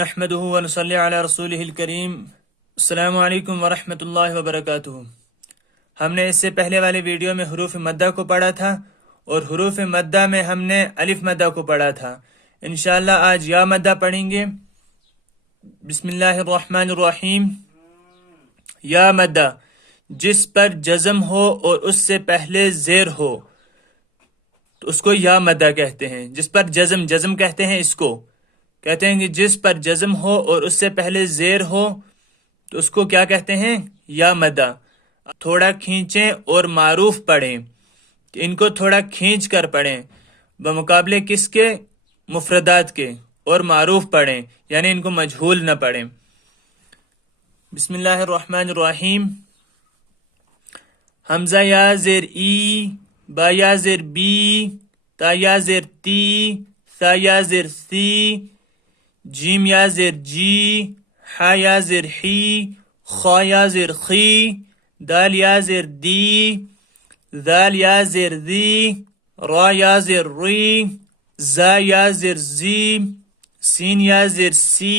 नहमदुहु व नसल्ली अला रसूलिहिल करीम। अस्सलामु अलैकुम व रहमतुल्लाहि व बरकातुहू। हमने इससे पहले वाले वीडियो में हुरूफ मद्दा को पढ़ा था और हुरूफ मद्दा में हमने अलिफ मद्दा को पढ़ा था। इंशाअल्लाह आज या मद्दा पढ़ेंगे। बिस्मिल्लाहिर्रहमानिर्रहीम। या मद्दा जिस पर जज़म हो और उससे पहले ज़ेर हो तो उसको या मद्दा कहते हैं। जिस पर जज़म कहते हैं, इसको कहते हैं कि जिस पर जज़म हो और उससे पहले ज़ेर हो तो उसको क्या कहते हैं? या मद्दा। थोड़ा खींचें और मारूफ पढ़ें, इनको थोड़ा खींच कर पढ़ें बमुकाबले किसके? मुफरदात के। और मारूफ पढ़ें यानी इनको मजहूल न पढ़ें। बिस्मिल्लाहिर्रहमानिर्रहीम। हमजा या ज़ेर ई, बा या ज़ेर बी, ता या ज़ेर ती, सा या ज़ेर सी, जीम या ज़ेर जी, हा या ज़ेर ही, खा या ज़ेर खी, दाल या ज़ेर दी, दाल या ज़ेर दी, रा या ज़ेर री, जा या ज़ेर जी, सीन या ज़ेर सी,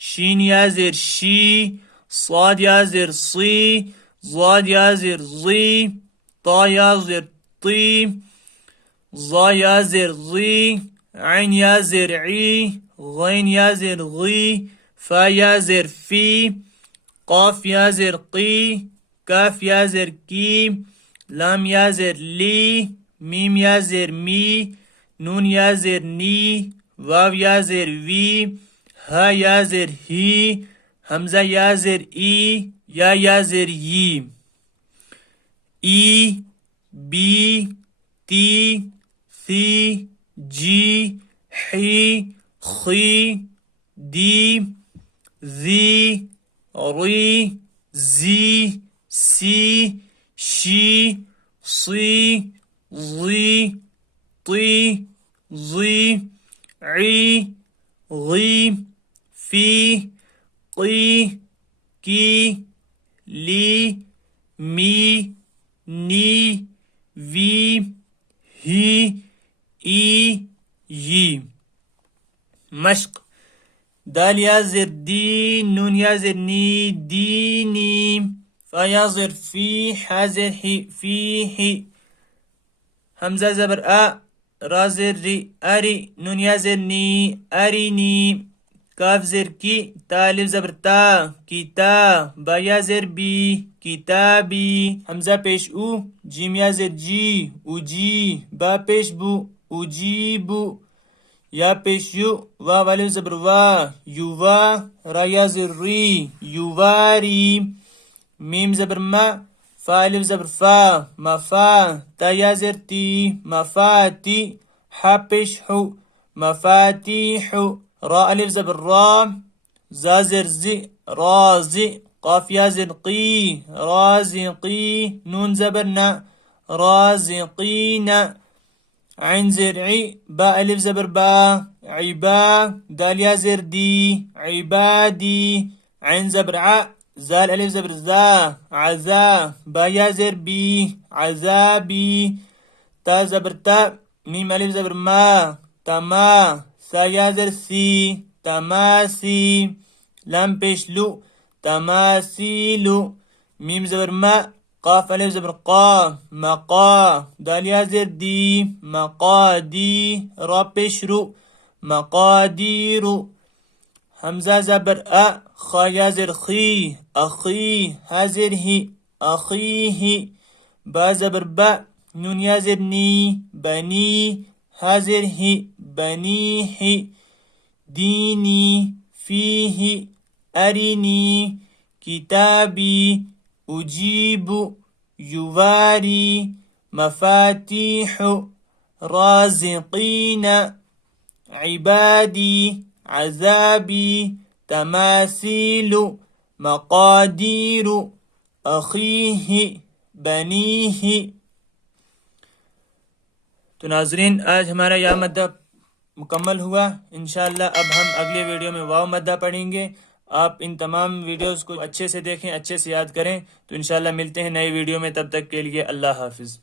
शीन या ज़ेर शी, साद या ज़ेर सी, ज़ाद या ज़ेर ज़ी, ता या ज़ेर ती, ज़ा या ज़ेर ज़ी, ऐन या ज़ेर ई, गैन या ज़ेर गी, फा या ज़ेर फी, काफ या ज़ेर की, काफ या ज़ेर की, लाम या ज़ेर ली, मीम या ज़ेर मी, नून या ज़ेर नी, वाव या ज़ेर वी, हा या ज़ेर ही, हमजा या ज़ेर ई, या ज़ेर यी। ई, बी, ती, सी, जी, ही, खी, दी, ज़ी, री, जी, सी, शी, सी, ज़ी, ती, ज़ी, ई, गी, फी, की, ली, मी, नी, वी, ही, ई, यी। मश्क। दाल या ज़ेर दी, नून या ज़ेर नी, दीनी, फा या ज़ेर फी, हा ज़ेर ही, फी ही, हमजा ज़बर आ, रा ज़ेर री, अरी, नून या ज़ेर नी, अरीनी, काफ ज़ेर की, ता अलिफ ज़बर ता, कीता, बा या ज़ेर बी, किताबी, हमजा पेश उ, जीम या ज़ेर जी, उजी, बा पेश बू, उजीबू, या पेश यू, वाव अलिफ ज़बर वा, युवा, रा या ज़ेर री, युवारी, मीम ज़बर मा, फा अलिफ ज़बर फा, मफा, ता या ज़ेर ती, मफाती, हा पेश हु, मफातीहु, रा अलिफ ज़बर रा, जा ज़ेर ज़ी, राज़ी, काफ या ज़ेर की, राज़िकी, नून ज़बर ना, राज़िकीना, ऐन ज़ेर ई, बा अलिफ ज़बर बा, इबा, दाल या ज़ेर दी, इबादी, ऐन ज़बर आ, जाल अलिफ ज़बर जा, आजा, बा या ज़ेर बी, आजाबी, ता ज़बर ता, मीम अलिफ ज़बर मा, तमा, सा या ज़ेर सी, तमासी, लाम पेश लू, तमासीलू, मीम ज़बर मा, काफ अलिफ ज़बर का, मका, दाल या ज़ेर दी, मकादी, रा पेश रू, मकादीरू, हमजा ज़बर अ, खा या ज़ेर खी, अखी, हा ज़ेर ही, अखीही, बा ज़बर बा, नून या ज़ेर नी, बनी, हा ज़ेर ही, बनीही, दीनी, फीही, अरिनी, किताबी, उजीबु, युवारी, मफातीहु, राज़िकीना, इबादी, अज़ाबी, तमासीलु, मकादीरु, अखीही, बनीही। तो नाज़रीन, आज हमारा या मद्दा मुकम्मल हुआ। इंशाअल्लाह अब हम अगले वीडियो में वाव मद्दा पढ़ेंगे। आप इन तमाम वीडियोस को अच्छे से देखें, अच्छे से याद करें। तो इंशाअल्लाह मिलते हैं नई वीडियो में, तब तक के लिए अल्लाह हाफिज़।